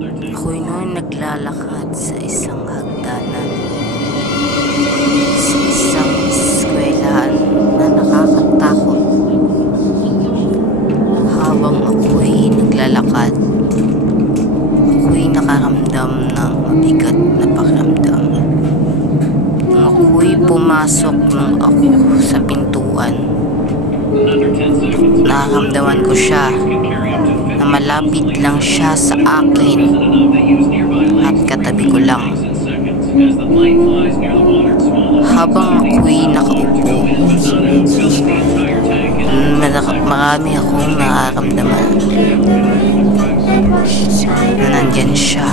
Ako'y noon naglalakad sa isang hagdanan, sa isang eskwelahan na nakakatakot. Habang ako'y naglalakad, ako'y nakaramdam ng mabigat na pakiramdam. Nung ako'y pumasok ng ako sa pintuan, nakaramdaman ko siya na malapit lang siya sa akin at katabi ko lang. Habang ako'y nakaupo, marami akong nakaramdaman na nandyan siya.